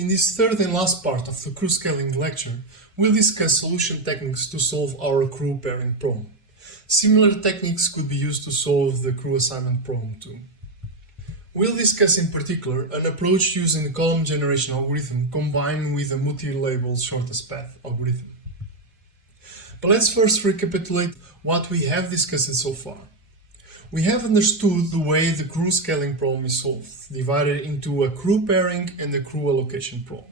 In this third and last part of the crew scaling lecture, we'll discuss solution techniques to solve our crew pairing problem. Similar techniques could be used to solve the crew assignment problem too. We'll discuss in particular an approach using the column generation algorithm combined with a multi-label shortest path algorithm. But let's first recapitulate what we have discussed so far. We have understood the way the crew scaling problem is solved, divided into a crew pairing and a crew allocation problem.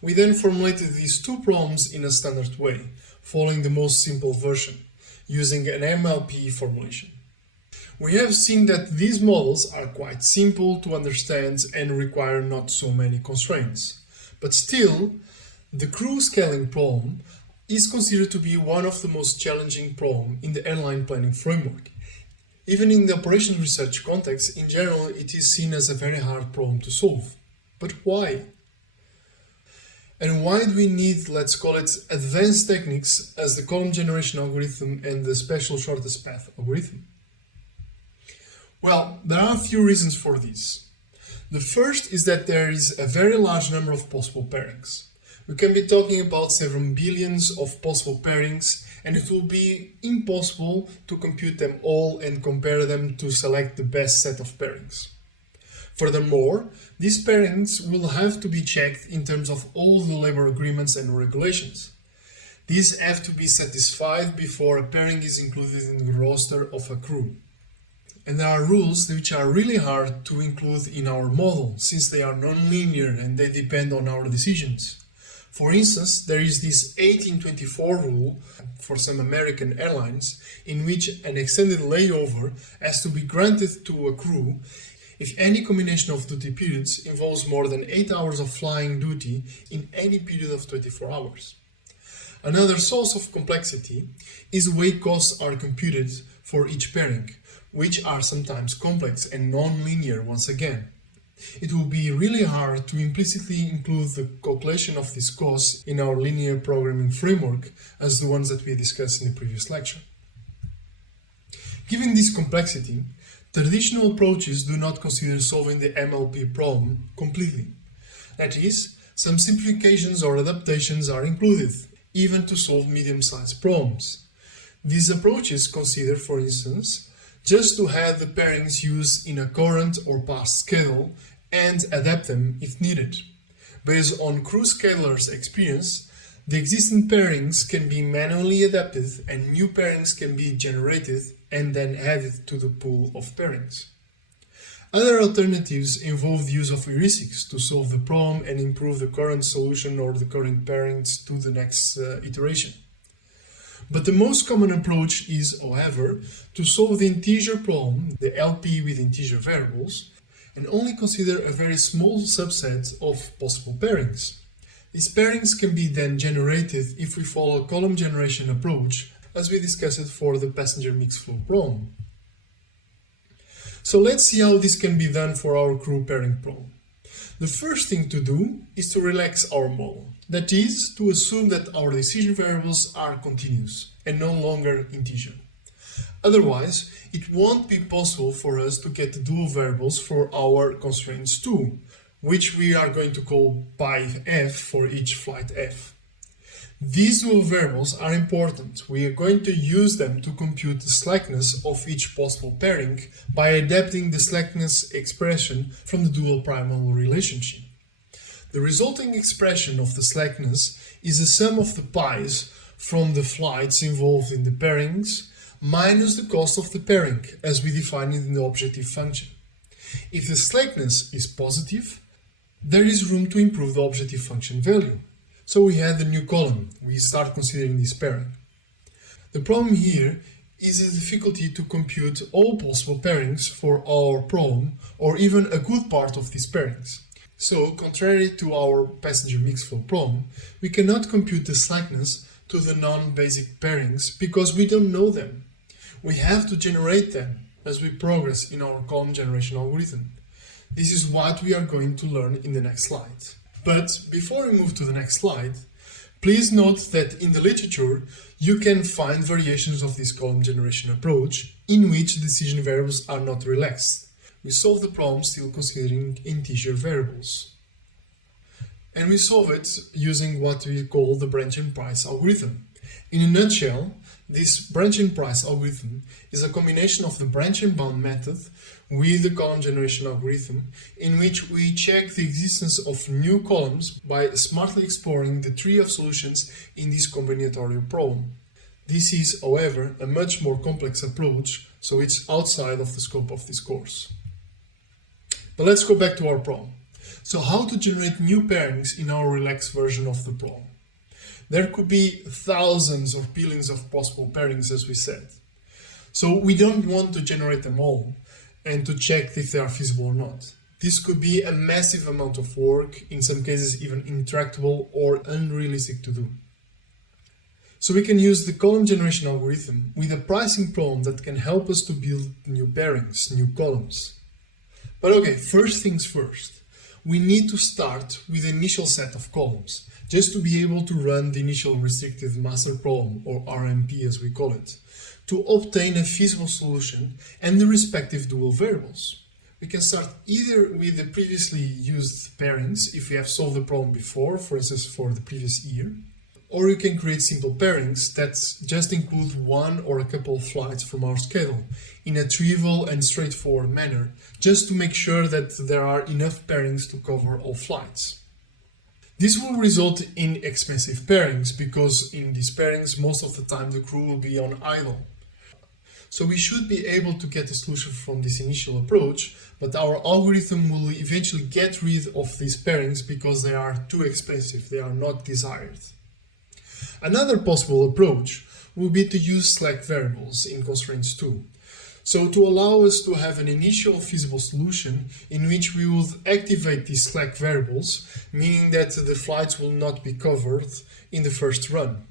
We then formulated these two problems in a standard way, following the most simple version, using an MLP formulation. We have seen that these models are quite simple to understand and require not so many constraints. But still, the crew scaling problem is considered to be one of the most challenging problems in the airline planning framework. Even in the operations research context, in general, it is seen as a very hard problem to solve. But why? And why do we need, let's call it, advanced techniques as the column generation algorithm and the special shortest path algorithm? Well, there are a few reasons for this. The first is that there is a very large number of possible pairings. We can be talking about several billions of possible pairings, and it will be impossible to compute them all and compare them to select the best set of pairings. Furthermore, these pairings will have to be checked in terms of all the labor agreements and regulations. These have to be satisfied before a pairing is included in the roster of a crew. And there are rules which are really hard to include in our model, since they are non-linear and they depend on our decisions. For instance, there is this 1824 rule for some American airlines in which an extended layover has to be granted to a crew if any combination of duty periods involves more than 8 hours of flying duty in any period of 24 hours. Another source of complexity is the way costs are computed for each pairing, which are sometimes complex and non-linear once again. It will be really hard to implicitly include the calculation of these costs in our linear programming framework as the ones that we discussed in the previous lecture. Given this complexity, traditional approaches do not consider solving the MLP problem completely. That is, some simplifications or adaptations are included, even to solve medium-sized problems. These approaches consider, for instance, just to have the pairings used in a current or past schedule and adapt them if needed. Based on crew scalers' experience, the existing pairings can be manually adapted and new pairings can be generated and then added to the pool of pairings. Other alternatives involve the use of heuristics to solve the problem and improve the current solution or the current pairings to the next iteration. But the most common approach is, however, to solve the integer problem, the LP with integer variables, and only consider a very small subset of possible pairings. These pairings can be then generated if we follow a column generation approach, as we discussed for the passenger mix flow problem. So let's see how this can be done for our crew pairing problem. The first thing to do is to relax our model. That is, to assume that our decision variables are continuous and no longer integer. Otherwise, it won't be possible for us to get the dual variables for our constraints too, which we are going to call pi f for each flight f. These dual variables are important. We are going to use them to compute the slackness of each possible pairing by adapting the slackness expression from the dual primal relationship. The resulting expression of the slackness is the sum of the pi's from the flights involved in the pairings minus the cost of the pairing, as we define it in the objective function. If the slackness is positive, there is room to improve the objective function value. So we add the new column. We start considering this pairing. The problem here is the difficulty to compute all possible pairings for our problem, or even a good part of these pairings. So, contrary to our passenger mix flow problem, we cannot compute the slackness to the non-basic pairings because we don't know them. We have to generate them as we progress in our column generation algorithm. This is what we are going to learn in the next slide. But before we move to the next slide, please note that in the literature you can find variations of this column generation approach in which decision variables are not relaxed. We solve the problem still considering integer variables. And we solve it using what we call the branching price algorithm. In a nutshell, this branching price algorithm is a combination of the branch and bound method with the column generation algorithm, in which we check the existence of new columns by smartly exploring the tree of solutions in this combinatorial problem. This is, however, a much more complex approach, so it's outside of the scope of this course. But let's go back to our problem. So how to generate new pairings in our relaxed version of the problem? There could be thousands or billions of possible pairings, as we said. So we don't want to generate them all and to check if they are feasible or not. This could be a massive amount of work, in some cases even intractable or unrealistic to do. So we can use the column generation algorithm with a pricing problem that can help us to build new pairings, new columns. But okay, first things first. We need to start with the initial set of columns, just to be able to run the initial restricted master problem, or RMP as we call it, to obtain a feasible solution and the respective dual variables. We can start either with the previously used pairings, if we have solved the problem before, for instance for the previous year, or you can create simple pairings that just include one or a couple of flights from our schedule in a trivial and straightforward manner, just to make sure that there are enough pairings to cover all flights. This will result in expensive pairings, because in these pairings most of the time the crew will be on idle. So we should be able to get a solution from this initial approach, but our algorithm will eventually get rid of these pairings because they are too expensive, they are not desired. Another possible approach will be to use slack variables in constraints 2. So to allow us to have an initial feasible solution in which we would activate these slack variables, meaning that the flights will not be covered in the first run.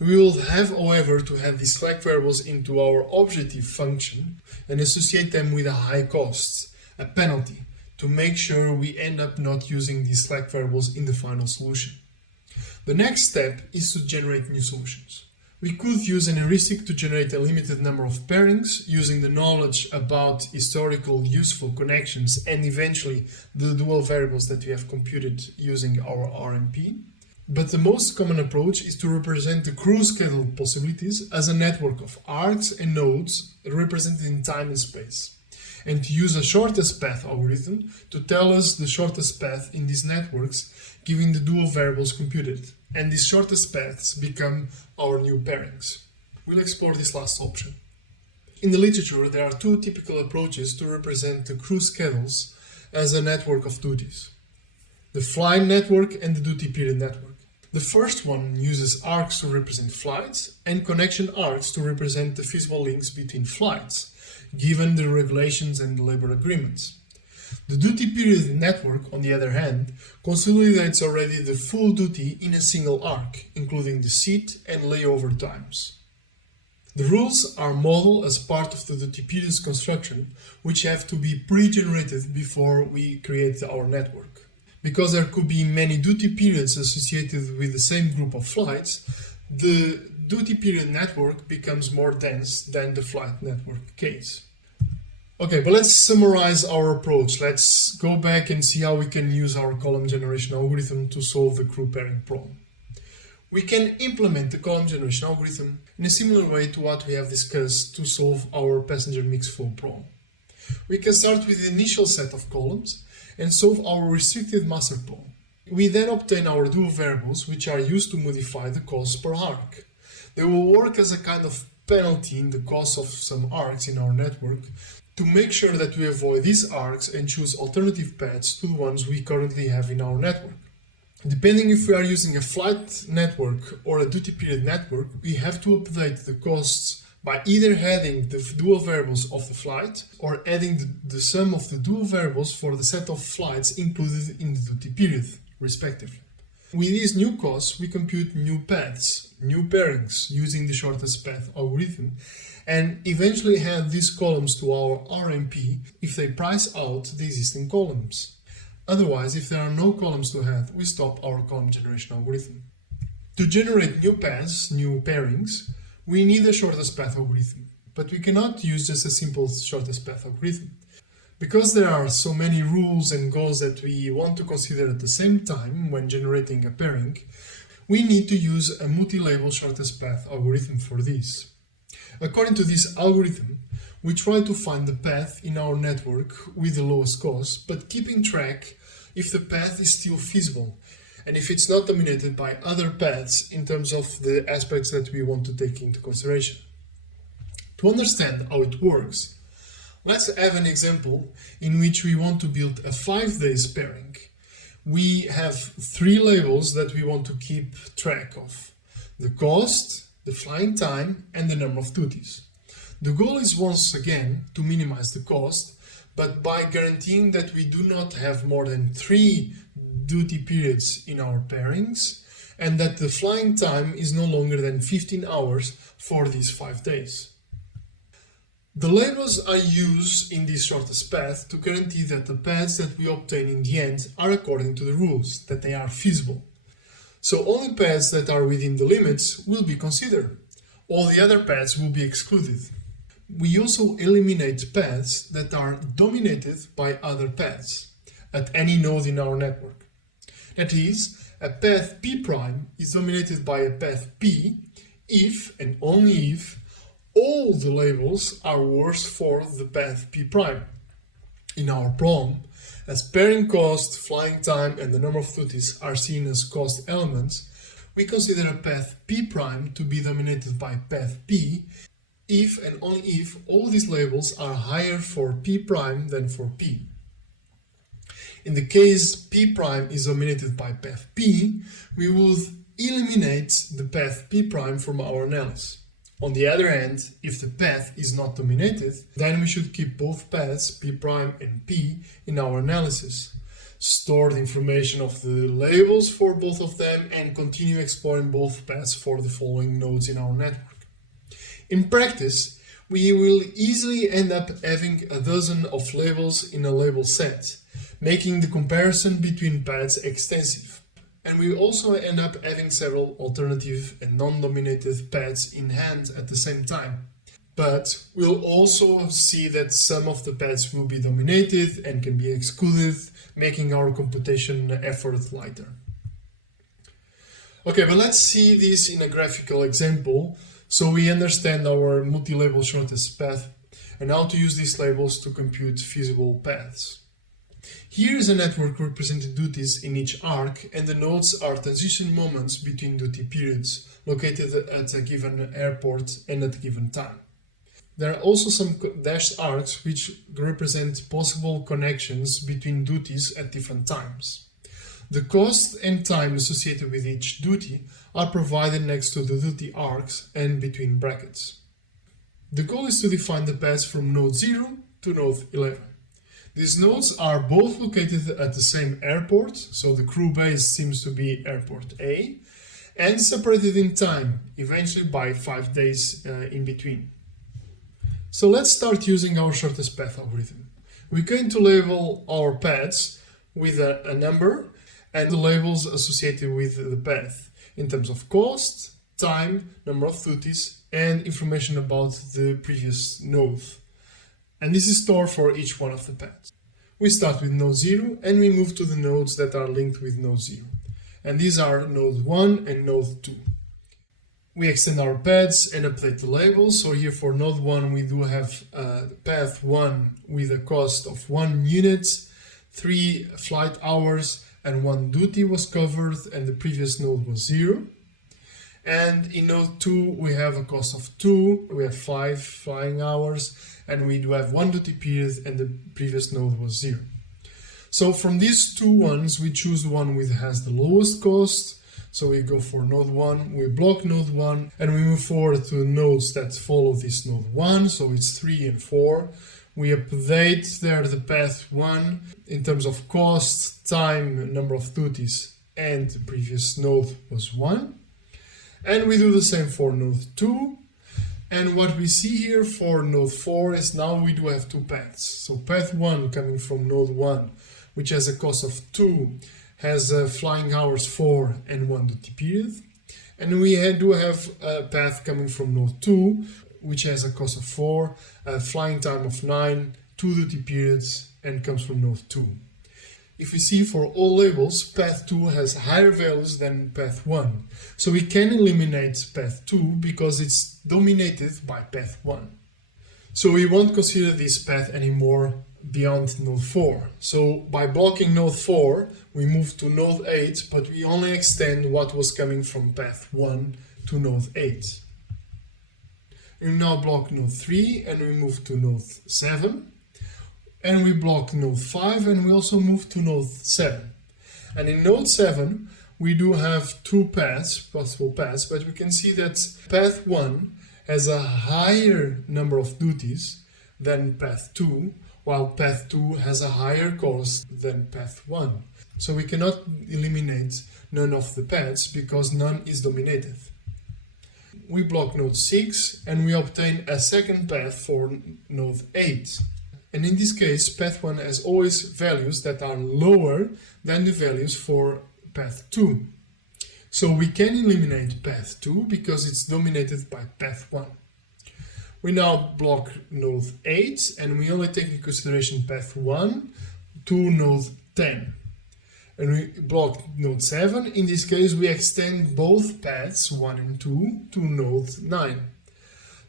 We will have, however, to add these slack variables into our objective function and associate them with a high cost, a penalty, to make sure we end up not using these slack variables in the final solution. The next step is to generate new solutions. We could use an heuristic to generate a limited number of pairings using the knowledge about historical useful connections and eventually the dual variables that we have computed using our RMP. But the most common approach is to represent the crew schedule possibilities as a network of arcs and nodes represented in time and space, and to use a shortest path algorithm to tell us the shortest path in these networks given the dual variables computed, and these shortest paths become our new pairings. We'll explore this last option. In the literature, there are two typical approaches to represent the crew schedules as a network of duties: the flight network and the duty period network. The first one uses arcs to represent flights and connection arcs to represent the feasible links between flights, given the regulations and the labor agreements. The duty period network, on the other hand, consolidates already the full duty in a single arc, including the seat and layover times. The rules are modeled as part of the duty periods construction, which have to be pre-generated before we create our network. Because there could be many duty periods associated with the same group of flights, the duty period network becomes more dense than the flight network case. Okay, but let's summarize our approach. Let's go back and see how we can use our column generation algorithm to solve the crew pairing problem. We can implement the column generation algorithm in a similar way to what we have discussed to solve our passenger mix flow problem. We can start with the initial set of columns and solve our restricted master problem. We then obtain our dual variables, which are used to modify the cost per arc. They will work as a kind of penalty in the cost of some arcs in our network to make sure that we avoid these arcs and choose alternative paths to the ones we currently have in our network. Depending if we are using a flight network or a duty period network, we have to update the costs by either adding the dual variables of the flight or adding the sum of the dual variables for the set of flights included in the duty period, respectively. With these new costs, we compute new paths, new pairings using the shortest path algorithm, and eventually add these columns to our RMP if they price out the existing columns. Otherwise, if there are no columns to add, we stop our column generation algorithm. To generate new paths, new pairings, we need a shortest path algorithm, but we cannot use just a simple shortest path algorithm. Because there are so many rules and goals that we want to consider at the same time when generating a pairing, we need to use a multi-label shortest path algorithm for this. According to this algorithm, we try to find the path in our network with the lowest cost, but keeping track if the path is still feasible and if it's not dominated by other paths in terms of the aspects that we want to take into consideration. To understand how it works, let's have an example in which we want to build a 5-day pairing. We have 3 labels that we want to keep track of: the cost, the flying time, and the number of duties. The goal is once again to minimize the cost, but by guaranteeing that we do not have more than 3 duty periods in our pairings, and that the flying time is no longer than 15 hours for these 5 days. The labels I use in this shortest path to guarantee that the paths that we obtain in the end are according to the rules, that they are feasible. So only paths that are within the limits will be considered. All the other paths will be excluded. We also eliminate paths that are dominated by other paths at any node in our network. That is, a path P' is dominated by a path P if and only if all the labels are worse for the path P'. In our problem, as pairing cost, flying time, and the number of duties are seen as cost elements, we consider a path P' to be dominated by path P if and only if all these labels are higher for P' than for P. In the case P' is dominated by path P, we would eliminate the path P' from our analysis. On the other hand, if the path is not dominated, then we should keep both paths, P' and P, in our analysis, store the information of the labels for both of them, and continue exploring both paths for the following nodes in our network. In practice, we will easily end up having a dozen of labels in a label set, making the comparison between paths extensive. And we also end up having several alternative and non-dominated paths in hand at the same time. But we'll also see that some of the paths will be dominated and can be excluded, making our computation effort lighter. Okay, but let's see this in a graphical example so we understand our multi-label shortest path and how to use these labels to compute feasible paths. Here is a network representing duties in each arc, and the nodes are transition moments between duty periods located at a given airport and at a given time. There are also some dashed arcs which represent possible connections between duties at different times. The cost and time associated with each duty are provided next to the duty arcs and between brackets. The goal is to define the paths from node 0 to node 11. These nodes are both located at the same airport, so the crew base seems to be airport A, and separated in time, eventually by 5 days in between. So let's start using our shortest path algorithm. We're going to label our paths with a number and the labels associated with the path in terms of cost, time, number of duties, and information about the previous node. And this is stored for each one of the paths. We start with node 0 and we move to the nodes that are linked with node 0. And these are node 1 and node 2. We extend our paths and update the labels. So here for node 1 we do have path 1 with a cost of 1 unit, 3 flight hours, and 1 duty was covered, and the previous node was 0. And in node 2 we have a cost of 2, we have 5 flying hours, and we do have 1 duty period, and the previous node was 0. So from these two ones we choose the one which has the lowest cost. So we go for node 1, we block node 1, and we move forward to nodes that follow this node 1, so it's 3 and 4. We update there the path 1 in terms of cost, time, number of duties, and the previous node was 1. And we do the same for node 2. And what we see here for node 4 is now we do have 2 paths. So path 1 coming from node 1, which has a cost of 2, has flying hours 4 and 1 duty period. And we do have a path coming from node 2, which has a cost of 4, a flying time of 9, 2 duty periods and comes from node 2. If we see for all labels, path 2 has higher values than path 1. So we can eliminate path 2 because it's dominated by path 1. So we won't consider this path anymore beyond node 4. So by blocking node 4, we move to node 8, but we only extend what was coming from path 1 to node 8. We now block node 3 and we move to node 7. And we block node 5 and we also move to node 7. And in node 7, we do have two paths, possible paths, but we can see that path 1 has a higher number of duties than path 2, while path 2 has a higher cost than path 1. So we cannot eliminate none of the paths because none is dominated. We block node 6 and we obtain a second path for node 8. And in this case, path 1 has always values that are lower than the values for path 2. So we can eliminate path 2 because it's dominated by path 1. We now block node 8 and we only take into consideration path 1 to node 10. And we block node 7. In this case, we extend both paths 1 and 2 to node 9.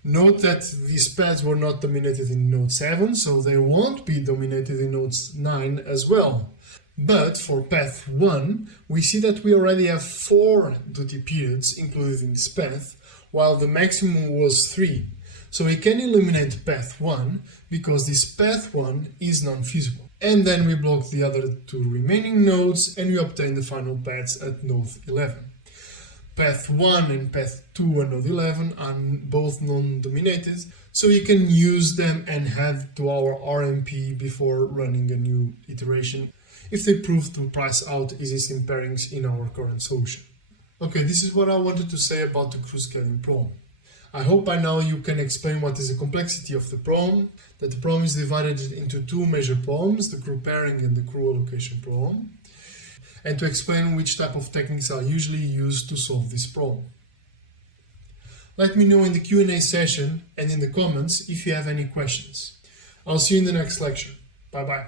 Note that these paths were not dominated in node 7, so they won't be dominated in node 9 as well. But for path 1, we see that we already have 4 duty periods included in this path, while the maximum was 3. So we can eliminate path 1 because this path 1 is non-feasible. And then we block the other 2 remaining nodes and we obtain the final paths at node 11. Path 1 and path 2 and node 11 are both non-dominated, so we can use them and add to our RMP before running a new iteration if they prove to price out existing pairings in our current solution. Okay, this is what I wanted to say about the crew scaling problem. I hope by now you can explain what is the complexity of the problem, that the problem is divided into 2 major problems, the crew pairing and the crew allocation problem, and to explain which type of techniques are usually used to solve this problem. Let me know in the Q&A session and in the comments if you have any questions. I'll see you in the next lecture. Bye bye.